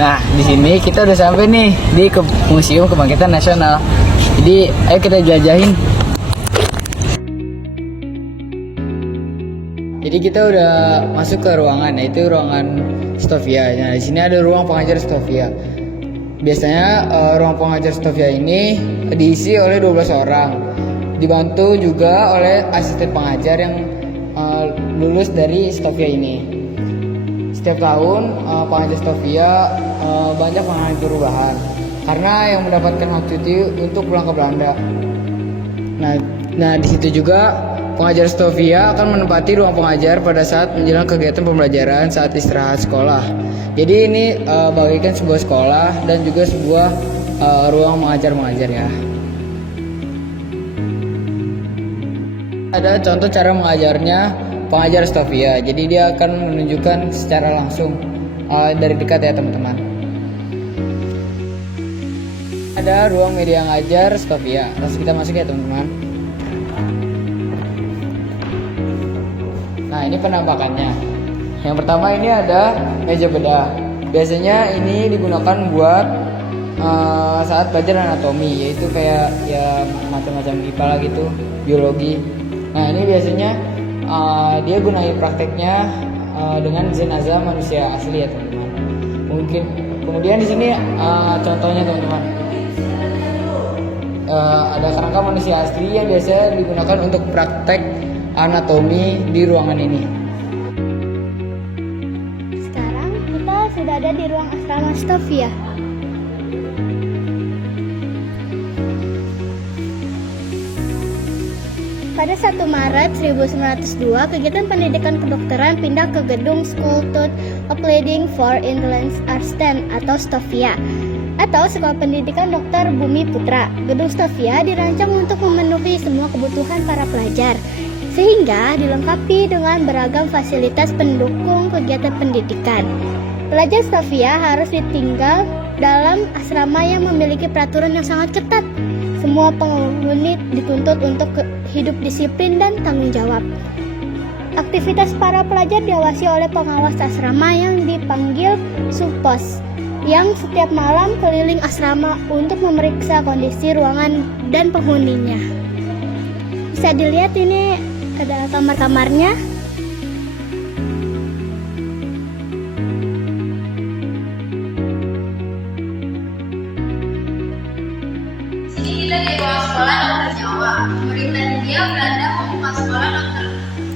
Nah, di sini kita udah sampai nih di Museum Kebangkitan Nasional. Jadi, ayo kita jelajahin. Jadi kita udah masuk ke ruangan, yaitu ruangan Stovia. Nah, di sini ada ruang pengajar Stovia. Biasanya ruang pengajar Stovia ini diisi oleh 12 orang. Dibantu juga oleh asisten pengajar yang lulus dari Stovia ini. Setiap tahun pengajar Stovia banyak mengalami perubahan karena yang mendapatkan hak cuti untuk pulang ke Belanda. Nah di situ juga pengajar Stovia akan menempati ruang pengajar pada saat menjelang kegiatan pembelajaran saat istirahat sekolah. Jadi ini bagikan sebuah sekolah dan juga sebuah ruang mengajar ya. Ada contoh cara mengajarnya pengajar Stovia. Jadi dia akan menunjukkan secara langsung dari dekat ya teman-teman. Ada ruang media ngajar Stovia. Langsung kita masuk ya teman-teman. Nah ini penampakannya. Yang pertama ini ada meja bedah. Biasanya ini digunakan buat saat belajar anatomi, yaitu kayak ya macam-macam IPA lah gitu, biologi. Nah ini biasanya dia gunain prakteknya dengan jenazah manusia asli ya teman-teman. Kemudian di sini contohnya teman-teman. Ada kerangka manusia asli yang biasa digunakan untuk praktek anatomi di ruangan ini. Sekarang kita sudah ada di ruang asrama Stovia. Pada 1 Maret 1902, kegiatan pendidikan kedokteran pindah ke gedung Schooltoet Opleiding for Inlandse Artsen atau Stovia, atau Sekolah Pendidikan Dokter Bumi Putra. Gedung Stovia dirancang untuk memenuhi semua kebutuhan para pelajar, sehingga dilengkapi dengan beragam fasilitas pendukung kegiatan pendidikan. Pelajar Stovia harus ditinggal dalam asrama yang memiliki peraturan yang sangat ketat. Semua penghuni dituntut untuk hidup disiplin dan tanggung jawab. Aktivitas para pelajar diawasi oleh pengawas asrama yang dipanggil Supos, yang setiap malam keliling asrama untuk memeriksa kondisi ruangan dan penghuninya. Bisa dilihat ini ada kamar-kamarnya. Sini kita di ruang sekolah dokter Jawa. Pemerintah India Belanda membuka sekolah dokter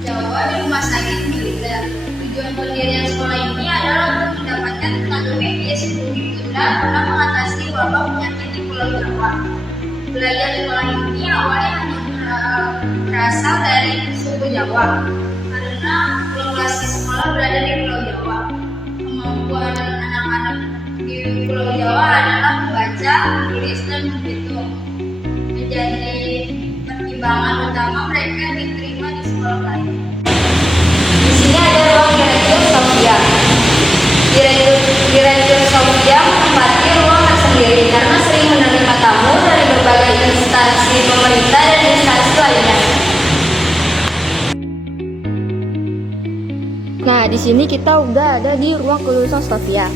Jawa di rumah sakit militer. Tujuan pendirian sekolah ini adalah untuk mendapatkan tenaga medis bumi putra guna mengatasi wabah penyakit di Pulau Jawa. Belajar di sekolah ini awalnya hanya berasal dari suku Jawa, karena lokasi sekolah berada di Pulau Jawa. Kemampuan anak-anak di Pulau Jawa adalah membaca, menulis, dan menghitung. Menjadi pertimbangan utama mereka diterima di sekolah lain. Di sini ada ruang Direktur Sofia. Direktur Sofia menempati ruang tersendiri karena sering menerima tamu dari berbagai instansi pemerintah dan instansi lainnya. Nah, di sini kita udah ada di ruang kelulusan Stovia.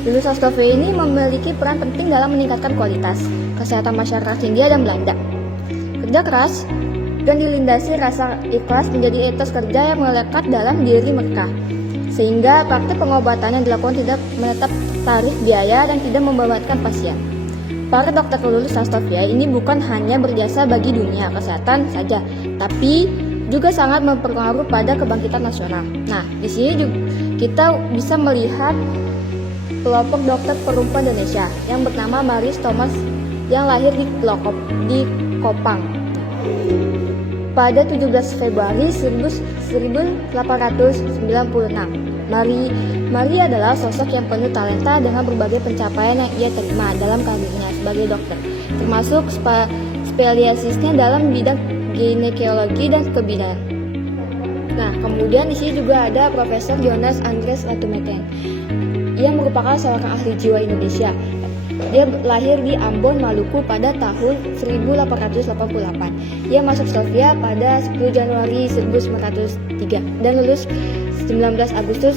Lulusan Stovia ini memiliki peran penting dalam meningkatkan kualitas kesehatan masyarakat Hindia dan Belanda. Kerja keras dan dilindasi rasa ikhlas menjadi etos kerja yang melekat dalam diri mereka, sehingga praktik pengobatan yang dilakukan tidak menetap tarif biaya dan tidak membebankan pasien. Para dokter lulusan Stovia ini bukan hanya berjasa bagi dunia kesehatan saja, tapi juga sangat berpengaruh pada kebangkitan nasional. Nah, di sini juga kita bisa melihat kelompok dokter perempuan Indonesia yang bernama Maris Thomas yang lahir di Kopang pada 17 Februari 1896. Marie adalah sosok yang penuh talenta dengan berbagai pencapaian yang ia terima dalam karirnya sebagai dokter, termasuk spesialisnya dalam bidang ginekologi dan kebidanan. Nah, kemudian di sini juga ada Profesor Jonas Andreas Latumeken. Ia merupakan seorang ahli jiwa Indonesia. Dia lahir di Ambon, Maluku pada tahun 1888. Ia masuk Stovia pada 10 Januari 1903 dan lulus 19 Agustus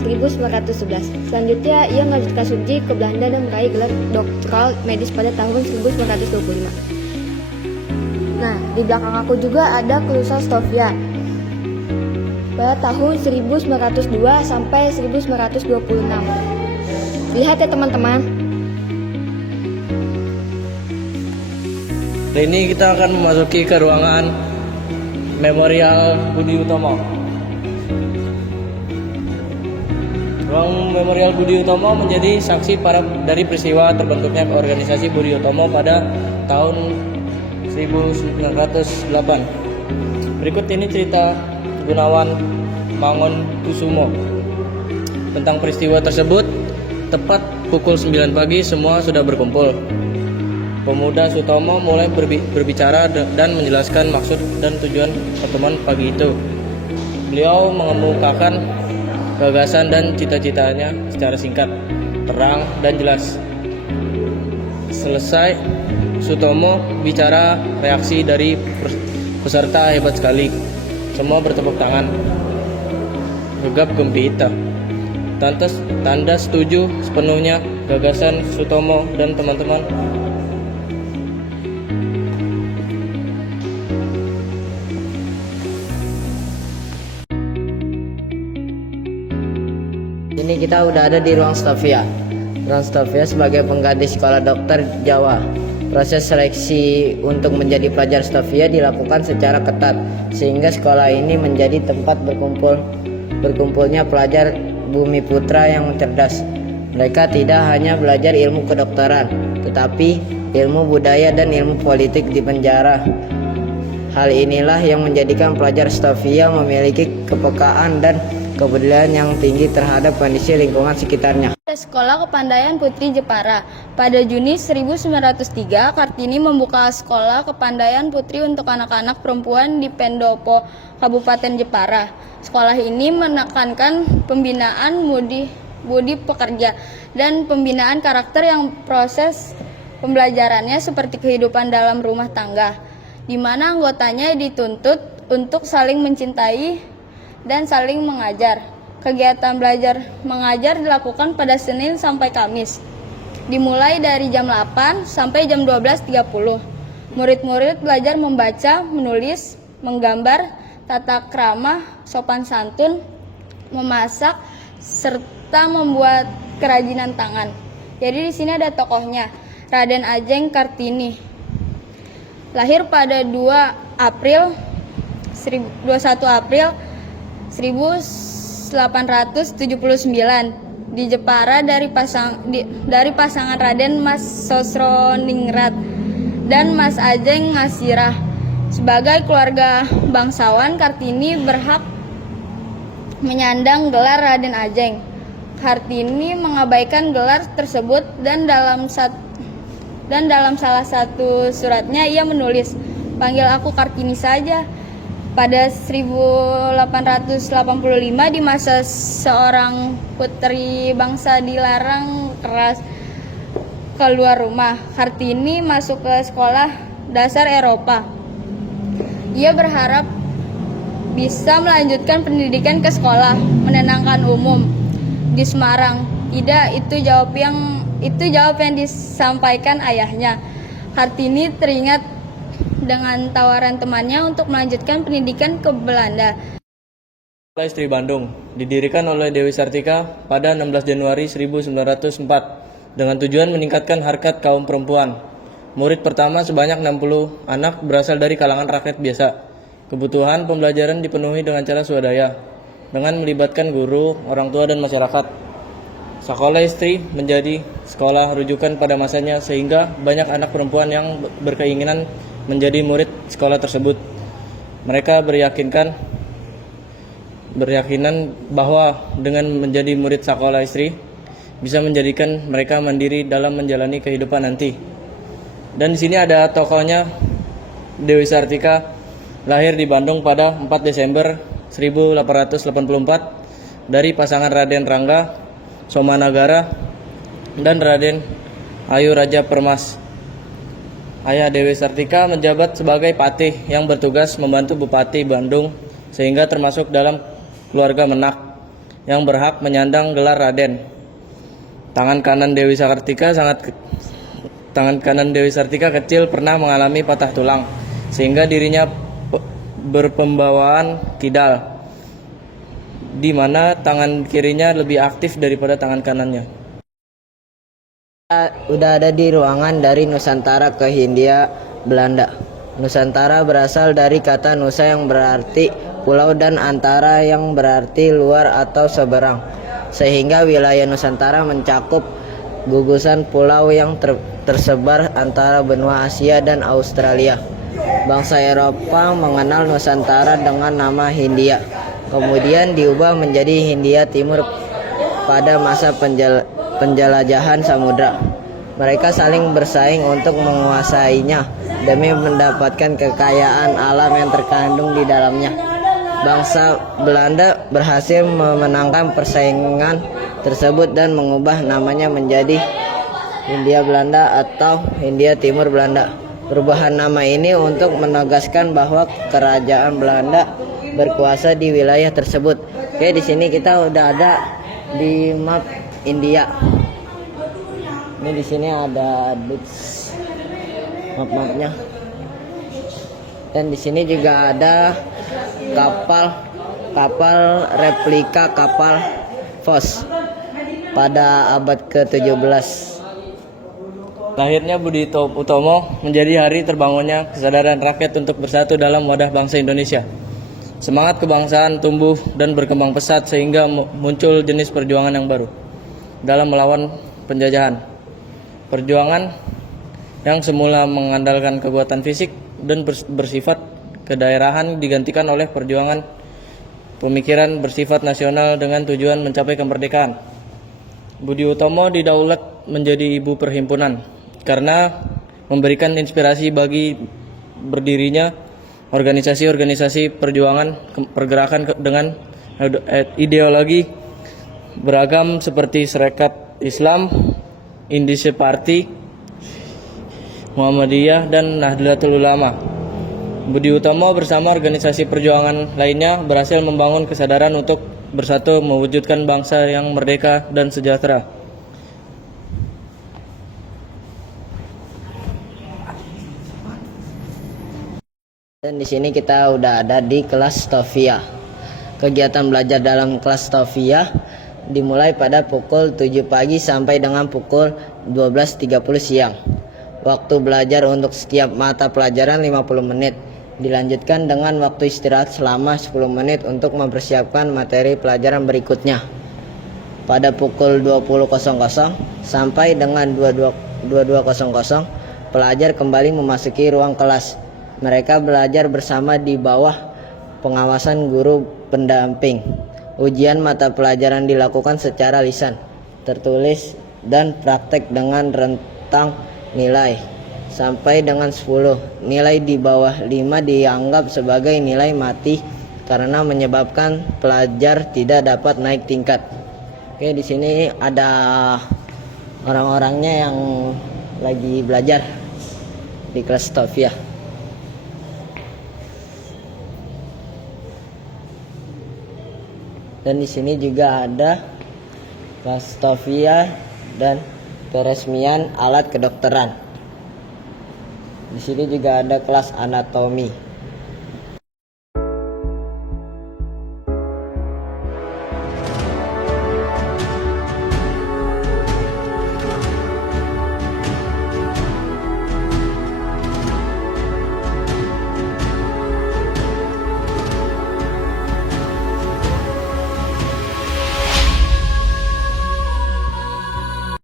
1911. Selanjutnya, ia melanjutkan studi ke Belanda dan meraih gelar doktoral medis pada tahun 1925. Nah, di belakang aku juga ada kelulusan Stovia pada tahun 1902 sampai 1926. Lihat ya teman-teman. Hari ini kita akan memasuki ke ruangan Memorial Budi Utomo. Ruang Memorial Budi Utomo menjadi saksi dari peristiwa terbentuknya organisasi Budi Utomo pada tahun 1908. Berikut ini cerita Gunawan Mangunkusumo. Tentang peristiwa tersebut, tepat pukul 9 pagi semua sudah berkumpul. Pemuda Sutomo mulai berbicara dan menjelaskan maksud dan tujuan pertemuan pagi itu. Beliau mengemukakan gagasan dan cita-citanya secara singkat, terang, dan jelas. Selesai, Sutomo bicara, reaksi dari peserta hebat sekali. Semua bertepuk tangan, gegap gempita. Tanda setuju sepenuhnya gagasan Sutomo dan teman-teman. Ini kita udah ada di ruang Stovia. Ruang Stovia sebagai pengganti sekolah dokter Jawa. Proses seleksi untuk menjadi pelajar Stovia dilakukan secara ketat, sehingga sekolah ini menjadi tempat berkumpulnya pelajar Bumi Putra yang cerdas. Mereka tidak hanya belajar ilmu kedokteran, tetapi ilmu budaya dan ilmu politik di penjara. Hal inilah yang menjadikan pelajar Stovia memiliki kepekaan dan kepedulian yang tinggi terhadap kondisi lingkungan sekitarnya. Sekolah Kepandaian Putri Jepara. Pada Juni 1903, Kartini membuka Sekolah Kepandaian Putri untuk anak-anak perempuan di Pendopo, Kabupaten Jepara. Sekolah ini menekankan pembinaan budi pekerja dan pembinaan karakter yang proses pembelajarannya seperti kehidupan dalam rumah tangga, di mana anggotanya dituntut untuk saling mencintai dan saling mengajar. Kegiatan belajar mengajar dilakukan pada Senin sampai Kamis, dimulai dari jam 8 sampai jam 12.30. Murid-murid belajar membaca, menulis, menggambar, tata krama, sopan santun, memasak, serta membuat kerajinan tangan. Jadi di sini ada tokohnya, Raden Ajeng Kartini. Lahir pada 21 April 1879 di Jepara dari pasangan Raden Mas Sosroningrat dan Mas Ajeng Ngasirah. Sebagai keluarga bangsawan, Kartini berhak menyandang gelar Raden Ajeng. Kartini mengabaikan gelar tersebut dan dalam salah satu suratnya ia menulis, "Panggil aku Kartini saja." Pada 1885, di masa seorang putri bangsa dilarang keras keluar rumah, Kartini masuk ke sekolah dasar Eropa. Ia berharap bisa melanjutkan pendidikan ke sekolah menengahkan umum di Semarang. Tidak, itu jawab yang disampaikan ayahnya. Kartini teringat dengan tawaran temannya untuk melanjutkan pendidikan ke Belanda. Sekolah Istri Bandung didirikan oleh Dewi Sartika pada 16 Januari 1904 dengan tujuan meningkatkan harkat kaum perempuan. Murid pertama sebanyak 60 anak berasal dari kalangan rakyat biasa. Kebutuhan pembelajaran dipenuhi dengan cara swadaya dengan melibatkan guru, orang tua, dan masyarakat. Sekolah Istri menjadi sekolah rujukan pada masanya sehingga banyak anak perempuan yang berkeinginan menjadi murid sekolah tersebut. Mereka beryakinan bahwa dengan menjadi murid sekolah Istri bisa menjadikan mereka mandiri dalam menjalani kehidupan nanti. Dan di sini ada tokohnya, Dewi Sartika, lahir di Bandung pada 4 Desember 1884 dari pasangan Raden Rangga Somanagara dan Raden Ayu Raja Permas. Ayah Dewi Sartika menjabat sebagai patih yang bertugas membantu Bupati Bandung sehingga termasuk dalam keluarga Menak yang berhak menyandang gelar Raden. Tangan kanan Dewi Sartika kecil pernah mengalami patah tulang, sehingga dirinya berpembawaan kidal, di mana tangan kirinya lebih aktif daripada tangan kanannya. Udah ada di ruangan dari Nusantara ke Hindia Belanda. Nusantara berasal dari kata Nusa yang berarti pulau dan antara yang berarti luar atau seberang, sehingga wilayah Nusantara mencakup gugusan pulau yang tersebar antara benua Asia dan Australia. Bangsa Eropa mengenal Nusantara dengan nama Hindia, kemudian diubah menjadi Hindia Timur pada masa penjelajahan samudra. Mereka saling bersaing untuk menguasainya demi mendapatkan kekayaan alam yang terkandung di dalamnya. Bangsa Belanda berhasil memenangkan persaingan tersebut dan mengubah namanya menjadi Hindia Belanda atau Hindia Timur Belanda. Perubahan nama ini untuk menegaskan bahwa kerajaan Belanda berkuasa di wilayah tersebut. Oke, di sini kita udah ada di map India. Ini di sini ada map-mapnya. Dan di sini juga ada kapal replika kapal Vos pada abad ke-17. Lahirnya Budi Utomo menjadi hari terbangunnya kesadaran rakyat untuk bersatu dalam wadah bangsa Indonesia. Semangat kebangsaan tumbuh dan berkembang pesat sehingga muncul jenis perjuangan yang baru dalam melawan penjajahan. Perjuangan yang semula mengandalkan kekuatan fisik dan bersifat kedaerahan digantikan oleh perjuangan pemikiran bersifat nasional dengan tujuan mencapai kemerdekaan. Budi Utomo didaulat menjadi ibu perhimpunan karena memberikan inspirasi bagi berdirinya organisasi-organisasi perjuangan pergerakan dengan ideologi beragam seperti Serikat Islam, Indonesia Party, Muhammadiyah, dan Nahdlatul Ulama. Budi Utomo bersama organisasi perjuangan lainnya berhasil membangun kesadaran untuk bersatu mewujudkan bangsa yang merdeka dan sejahtera. Dan di sini kita udah ada di kelas Stofia. Kegiatan belajar dalam kelas Stofia dimulai pada pukul 7 pagi sampai dengan pukul 12.30 siang. Waktu belajar untuk setiap mata pelajaran 50 menit. Dilanjutkan dengan waktu istirahat selama 10 menit untuk mempersiapkan materi pelajaran berikutnya. Pada pukul 20.00 sampai dengan 22.00, pelajar kembali memasuki ruang kelas. Mereka belajar bersama di bawah pengawasan guru pendamping. Ujian mata pelajaran dilakukan secara lisan, tertulis, dan praktek dengan rentang nilai sampai dengan 10. Nilai di bawah 5 dianggap sebagai nilai mati karena menyebabkan pelajar tidak dapat naik tingkat. Oke, di sini ada orang-orangnya yang lagi belajar di kelas Stofia. Dan di sini juga ada kelas Stofia dan peresmian alat kedokteran. Di sini juga ada kelas anatomi.